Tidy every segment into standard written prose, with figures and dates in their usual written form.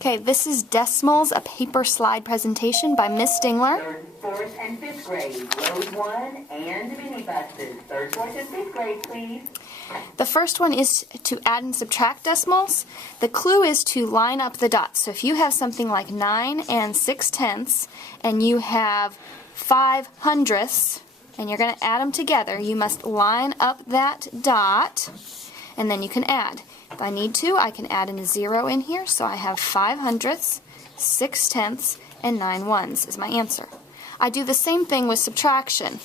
Okay, this is Decimals, a paper slide presentation by Miss Dingler. 3rd, 4th, and 5th grade, rows 1 and minibuses. 3rd, 4th, and 5th grade, please. The first one is to add and subtract decimals. The clue is to line up the dots. So if you have something like 9 and 6/10 and you have 5 hundredths and you're going to add them together, you must line up that dot and then you can add. If I need to, I can add in a 0 in here, so I have 5 hundredths, 6/10, and 9 ones is my answer. I do the same thing with subtraction.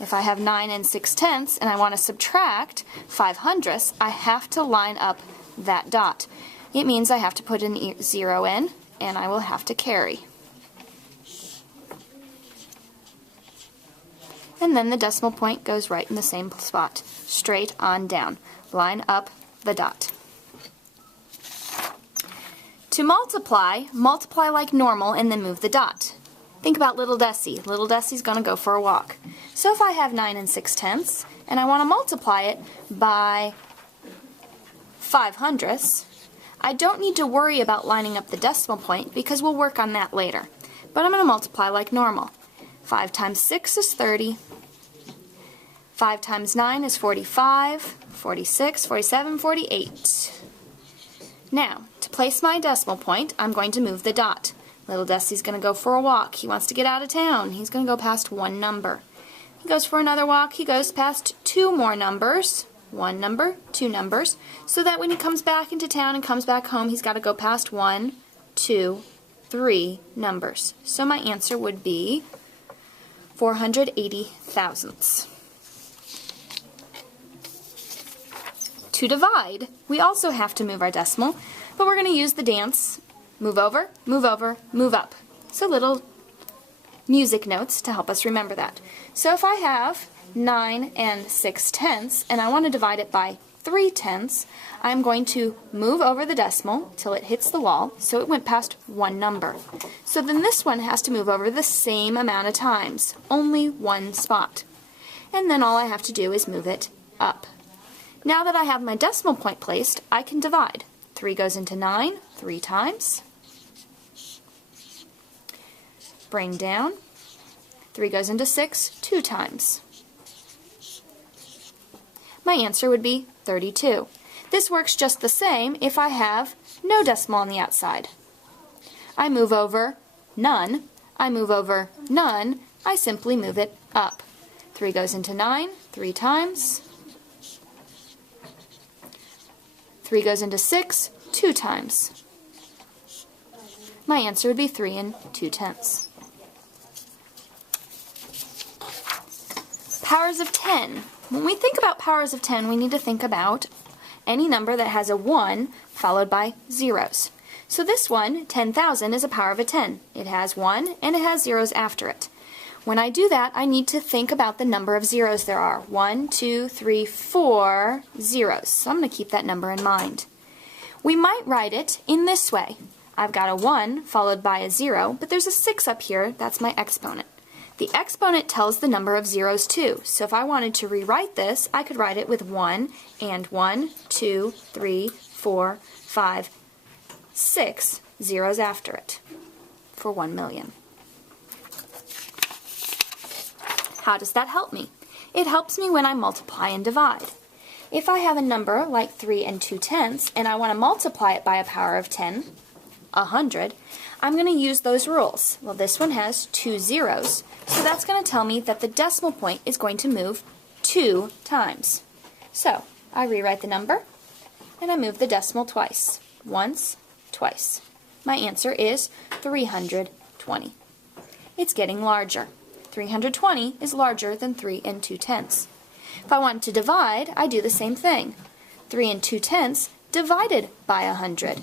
If I have 9 and 6/10 and I want to subtract 5 hundredths, I have to line up that dot. It means I have to put an 0 in, and I will have to carry. And then the decimal point goes right in the same spot, straight on down. Line up the dot. To multiply, multiply like normal and then move the dot. Think about little Desi. Little Desi's going to go for a walk. So if I have 9 and 6/10 and I want to multiply it by 5 hundredths, I don't need to worry about lining up the decimal point because we'll work on that later. But I'm going to multiply like normal. 5 times 6 is 30. 5 times 9 is 45, 46, 47, 48. Now, to place my decimal point, I'm going to move the dot. Little Desi's going to go for a walk. He wants to get out of town. He's going to go past one number. He goes for another walk. He goes past 2 more numbers. 1 number, 2 numbers. So that when he comes back into town and comes back home, he's got to go past 1, 2, 3 numbers. So my answer would be 480 thousandths. To divide, we also have to move our decimal, but we're going to use the dance, move over, move over, move up. So little music notes to help us remember that. So if I have 9 and 6/10 and I want to divide it by 3/10, I'm going to move over the decimal till it hits the wall, so it went past one number. So then this one has to move over the same amount of times, only one spot. And then all I have to do is move it up. Now that I have my decimal point placed, I can divide. 3 goes into 9 3 times. Bring down. 3 goes into 6 2 times. My answer would be 32. This works just the same if I have no decimal on the outside. I move over none. I move over none. I simply move it up. 3 goes into 9 3 times. 3 goes into 6 2 times. My answer would be 3 and 2/10. Powers of 10. When we think about powers of 10, we need to think about any number that has a 1 followed by zeros. So this one, 10,000, is a power of a 10. It has 1 and it has zeros after it. When I do that, I need to think about the number of zeros there are. 1, 2, 3, 4 zeros. So I'm going to keep that number in mind. We might write it in this way. I've got a 1 followed by a 0, but there's a 6 up here. That's my exponent. The exponent tells the number of zeros too. So if I wanted to rewrite this, I could write it with 1 and 1, 2, 3, 4, 5, 6 zeros after it for 1 million. How does that help me? It helps me when I multiply and divide. If I have a number like 3 and 2/10 and I want to multiply it by a power of 10, 100, I'm going to use those rules. Well, this one has 2 zeros, so that's going to tell me that the decimal point is going to move 2 times. So I rewrite the number and I move the decimal twice. Once, twice. My answer is 320. It's getting larger. 320 is larger than 3 and 2/10. If I want to divide, I do the same thing. 3 and 2/10 divided by 100.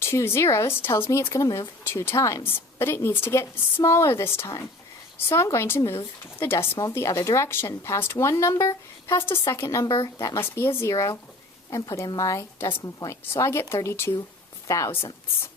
2 zeros tells me it's going to move 2 times, but it needs to get smaller this time. So I'm going to move the decimal the other direction, past one number, past a second number, that must be a 0, and put in my decimal point. So I get 32 thousandths.